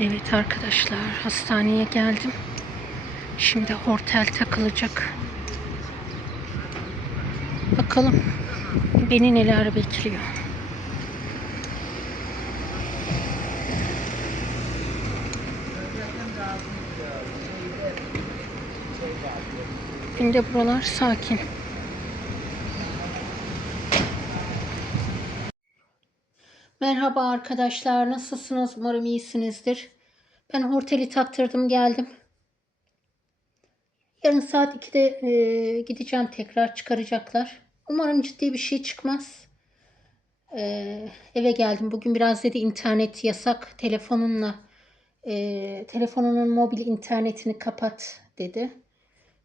Evet arkadaşlar hastaneye geldim. Şimdi hortel takılacak. Bakalım beni neler bekliyor. Günde buralar sakin. Merhaba arkadaşlar, nasılsınız? Umarım iyisinizdir. Ben horteli taktırdım, geldim. Yarın saat 2'de e, gideceğim tekrar çıkaracaklar. Umarım ciddi bir şey çıkmaz. E, eve geldim. Bugün biraz dedi internet yasak. Telefonunla e, telefonunun mobil internetini kapat dedi.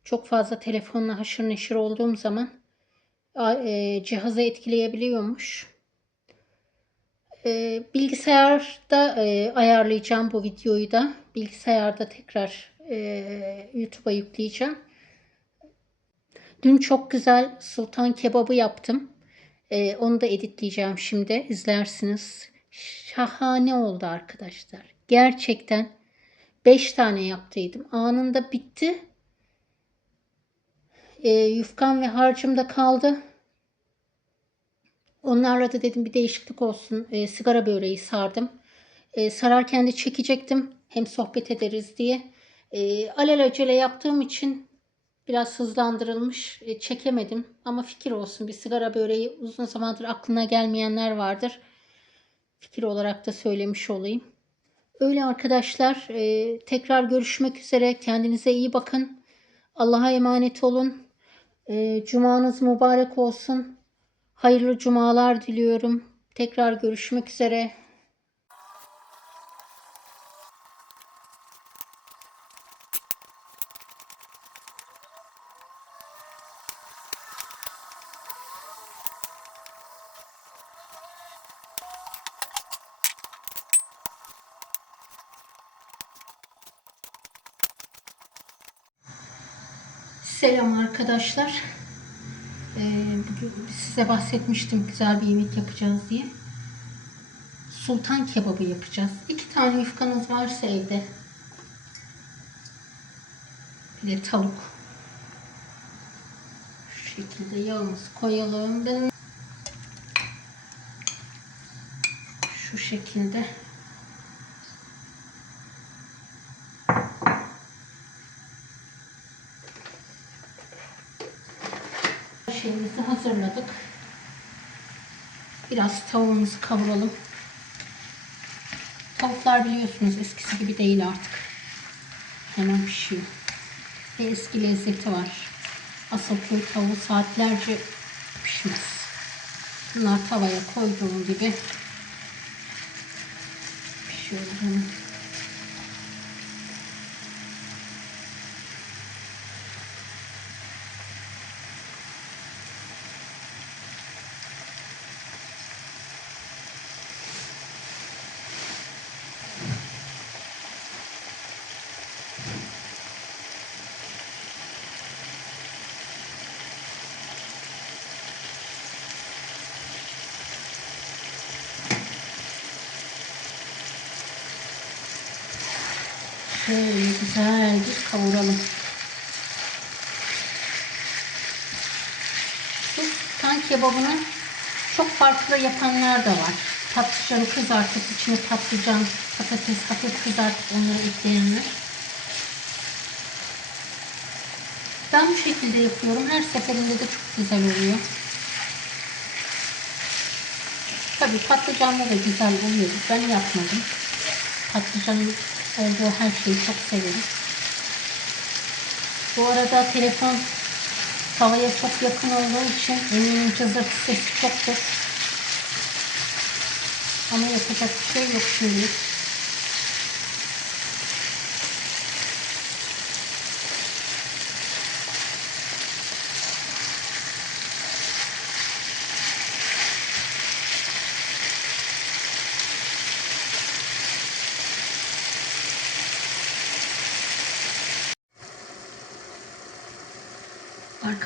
Çok fazla telefonla haşır neşir olduğum zaman e, cihazı etkileyebiliyormuş. E, bilgisayarda e, ayarlayacağım bu videoyu da. Bilgisayarda tekrar e, YouTube'a yükleyeceğim. Dün çok güzel sultan kebabı yaptım. E, onu da editleyeceğim şimdi. İzlersiniz. Şahane oldu arkadaşlar. Gerçekten 5 tane yaptıydım. Anında bitti. E, yufkam ve harcım da kaldı. Onlarla da dedim bir değişiklik olsun. E, sigara böreği sardım. E, sararken de çekecektim. Hem sohbet ederiz diye. E, alelacele yaptığım için biraz hızlandırılmış. E, çekemedim. Ama fikir olsun. Bir sigara böreği uzun zamandır aklına gelmeyenler vardır. Fikir olarak da söylemiş olayım. Öyle arkadaşlar. E, tekrar görüşmek üzere. Kendinize iyi bakın. Allah'a emanet olun. E, cumanız mübarek olsun. Hayırlı cumalar diliyorum. Tekrar görüşmek üzere. Selam arkadaşlar. Ee, bugün size bahsetmiştim güzel bir yemek yapacağız diye. Sultan kebabı yapacağız. İki tane yufkanız varsa evde. Bir de tavuk. Şu şekilde yağımızı koyalım. Ben şu şekilde şeyimizi hazırladık. Biraz tavuğumuzu kavuralım. Tavuklar biliyorsunuz eskisi gibi değil artık. Hemen pişiyor. Ve eski lezzeti var. Asıl köy tavuğu saatlerce pişmez. Bunlar tavaya koyduğum gibi pişiyor. hemen. Şöyle güzel bir kavuralım. Bu kan kebabını çok farklı yapanlar da var. Patlıcanı kızartıp içine patlıcan, patates hafif kızartıp onları ekleyenler. Ben bu şekilde yapıyorum. Her seferinde de çok güzel oluyor. Tabii patlıcanla da güzel oluyor. Ben yapmadım. Patlıcanın olduğu her şeyi çok severim. Bu arada telefon tavaya çok yakın olduğu için eminim cızırtı sesi çoktur. Ama yapacak bir şey yok şimdi.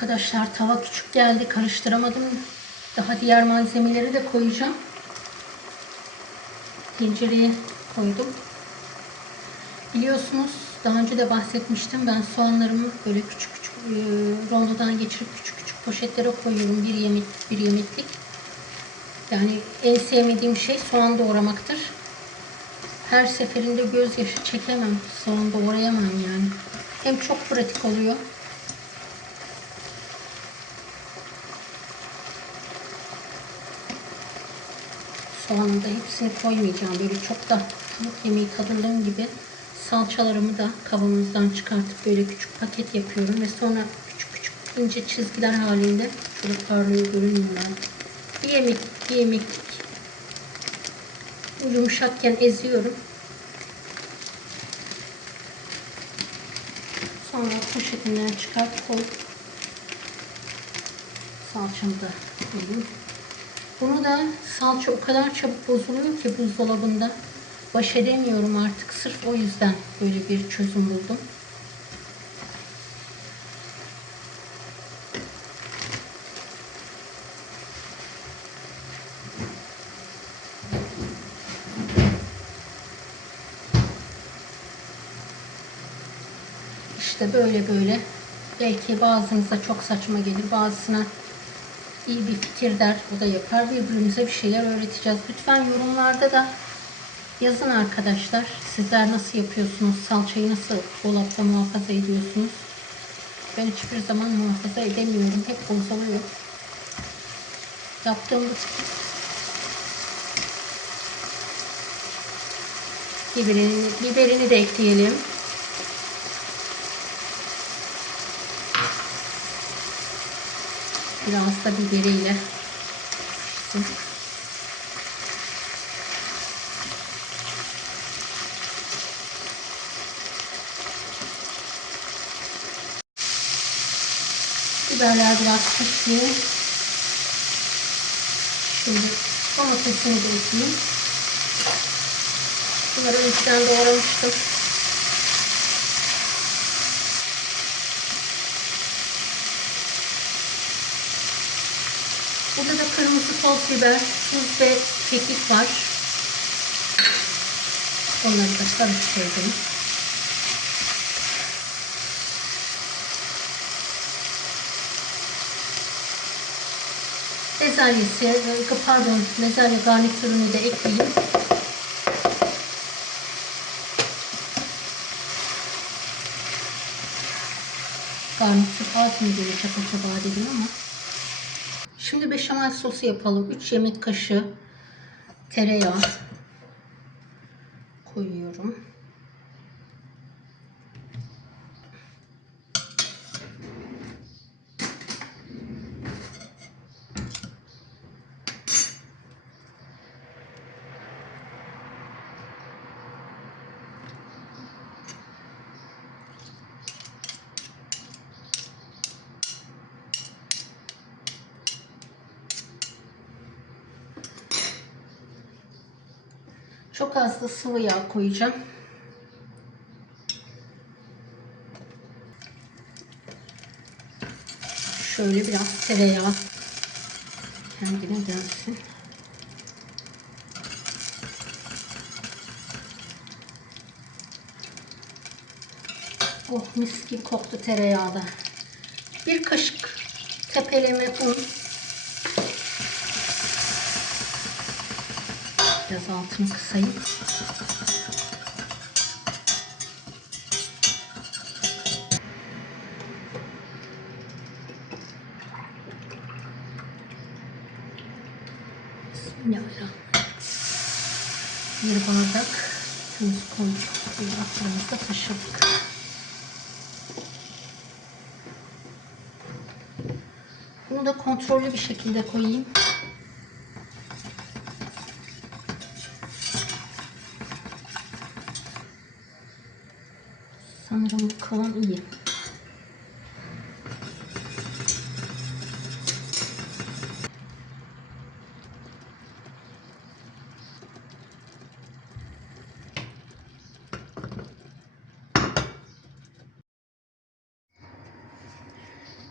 Arkadaşlar tava küçük geldi. Karıştıramadım. Daha diğer malzemeleri de koyacağım. Tencereye koydum. Biliyorsunuz daha önce de bahsetmiştim. Ben soğanlarımı böyle küçük küçük e, rondodan geçirip küçük küçük poşetlere koyuyorum. Bir yemeklik bir yemeklik. Yani en sevmediğim şey soğan doğramaktır. Her seferinde gözyaşı çekemem. Soğan doğrayamam yani. Hem çok pratik oluyor. Soğanın da hepsini koymayacağım. Böyle çok da tavuk yemeği tadındığım gibi salçalarımı da kavanozdan çıkartıp böyle küçük paket yapıyorum ve sonra küçük küçük ince çizgiler halinde şöyle parlıyor görünüyor ben. Bir yemek, bir yemeklik yumuşakken eziyorum. Sonra poşetinden çıkartıp koyup salçamı da koyayım. Bunu da salça o kadar çabuk bozuluyor ki buzdolabında. Baş edemiyorum artık. Sırf o yüzden böyle bir çözüm buldum. İşte böyle böyle. Belki bazınıza çok saçma gelir. Bazısına iyi bir fikir der. O da yapar. Birbirimize bir şeyler öğreteceğiz. Lütfen yorumlarda da yazın arkadaşlar. Sizler nasıl yapıyorsunuz? Salçayı nasıl dolapta muhafaza ediyorsunuz? Ben hiçbir zaman muhafaza edemiyorum. Hep bozuluyor. Yaptığımız biberini, biberini de ekleyelim. Biraz da biberiyle pişsin. Biberler biraz pişti. Şimdi domatesini de ekleyeyim. Bunları önceden doğramıştım. Burada da kırmızı toz biber, tuz ve kekik var. Onları da karıştırdım. Bezelyesi, pardon, bezelye garnitürünü de ekleyeyim. Garnitür az mı gelecek acaba dedim ama. Şimdi beşamel sosu yapalım. 3 yemek kaşığı tereyağı koyuyorum. Çok az da sıvı yağ koyacağım. Şöyle biraz tereyağı kendine gelsin. Oh mis gibi koktu tereyağı da. Bir kaşık tepeleme un. Biraz altını kısayım. Bismillahirrahmanirrahim. Bir bardak tuz koyduk. Bir aklımızda taşıdık. Bunu da kontrollü bir şekilde koyayım. Bu kıvam iyi.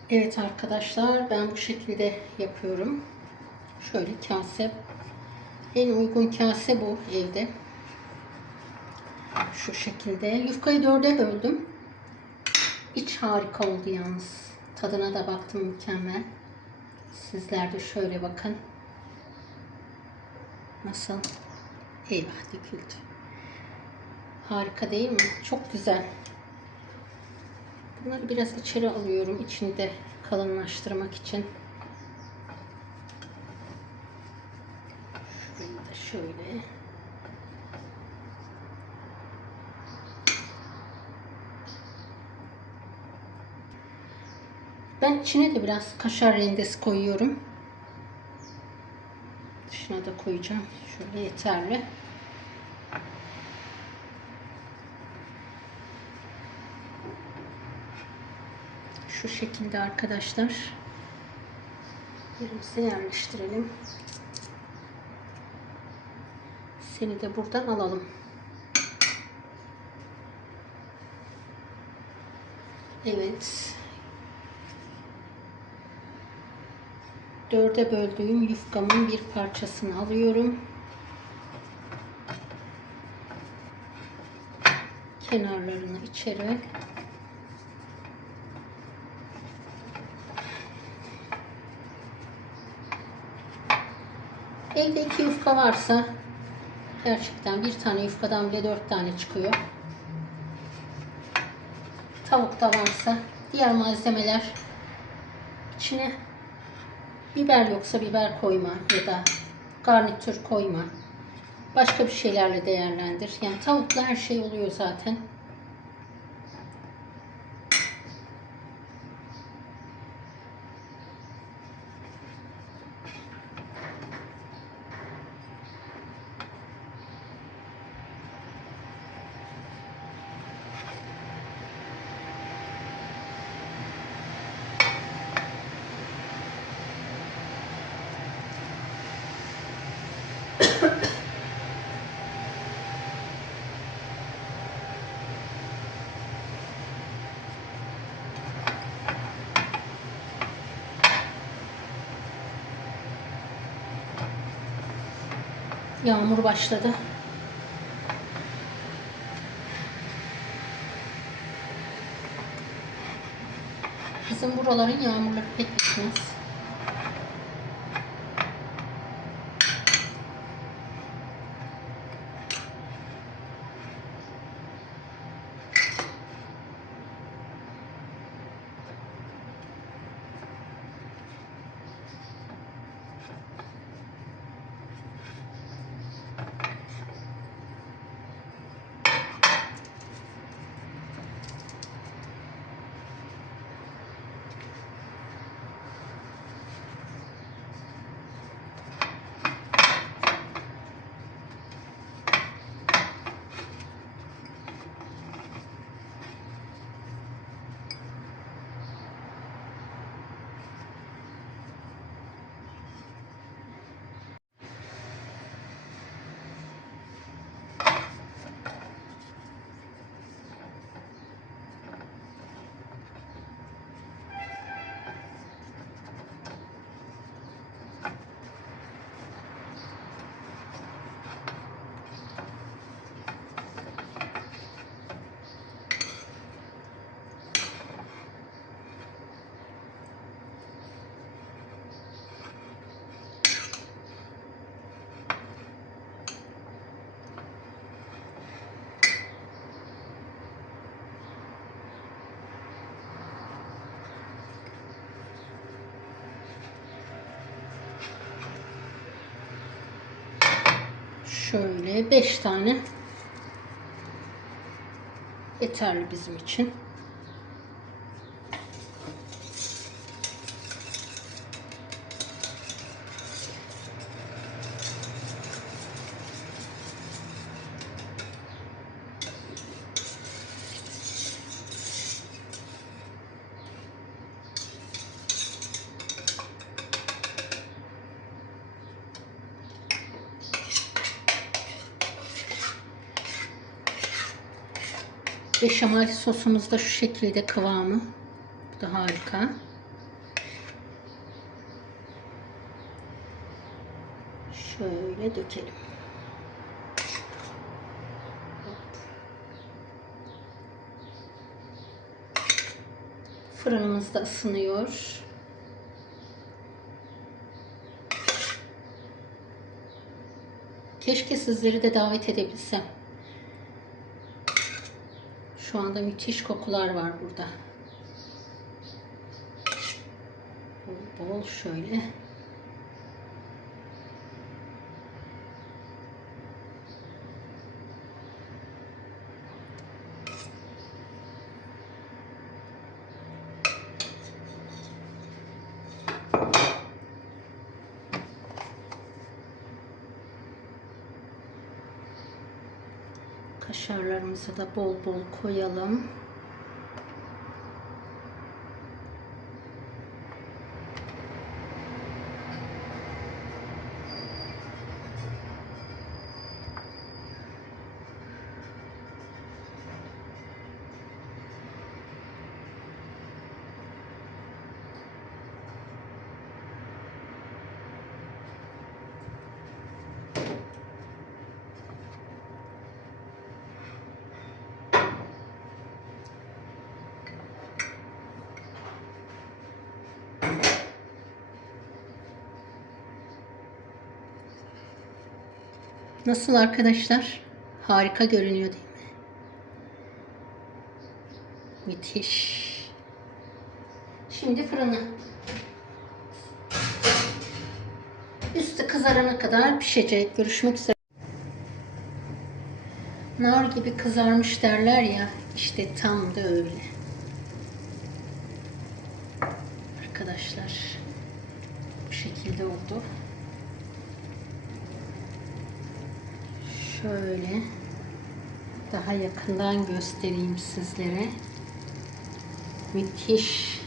Evet arkadaşlar ben bu şekilde yapıyorum. Şöyle kase. En uygun kase bu evde. Şu şekilde. Yufkayı dörde böldüm. İç harika oldu yalnız. Tadına da baktım mükemmel. Sizler de şöyle bakın. Nasıl? Eyvah döküldü. Harika değil mi? Çok güzel. Bunları biraz içeri alıyorum. İçini de kalınlaştırmak için. Şurayı da şöyle. Ben içine de biraz kaşar rendesi koyuyorum. Dışına da koyacağım. Şöyle yeterli. Şu şekilde arkadaşlar. Yerimize yerleştirelim. Seni de buradan alalım. Evet. Dörde böldüğüm yufkamın bir parçasını alıyorum. Kenarlarını içeri Evde iki yufka varsa gerçekten bir tane yufkadan bile dört tane çıkıyor. Tavuk da varsa diğer malzemeler içine biber yoksa biber koyma ya da garnitür koyma. Başka bir şeylerle değerlendir. Yani tavukla her şey oluyor zaten. Yağmur başladı. Bizim buraların yağmurları pek bitmez. Şöyle 5 tane yeterli bizim için. Beşamel sosumuz da şu şekilde kıvamı. Bu da harika. Şöyle dökelim. Fırınımız da ısınıyor. Keşke sizleri de davet edebilsem. Şu anda müthiş kokular var burada. Bol bol şöyle. Kaşarlarımızı da bol bol koyalım. Nasıl arkadaşlar? Harika görünüyor değil mi? Müthiş. Şimdi fırına. Üstü kızarana kadar pişecek. Görüşmek üzere. Nar gibi kızarmış derler ya. İşte tam da öyle. Arkadaşlar bu şekilde oldu. Şöyle daha yakından göstereyim sizlere. Müthiş.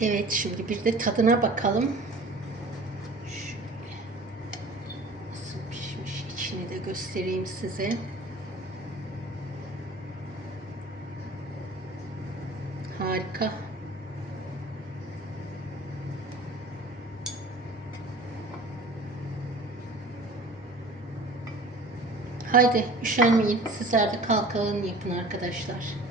Evet şimdi bir de tadına bakalım. Şöyle nasıl pişmiş içini de göstereyim size. Harika. Haydi üşenmeyin. Sizler de kalkın yapın arkadaşlar.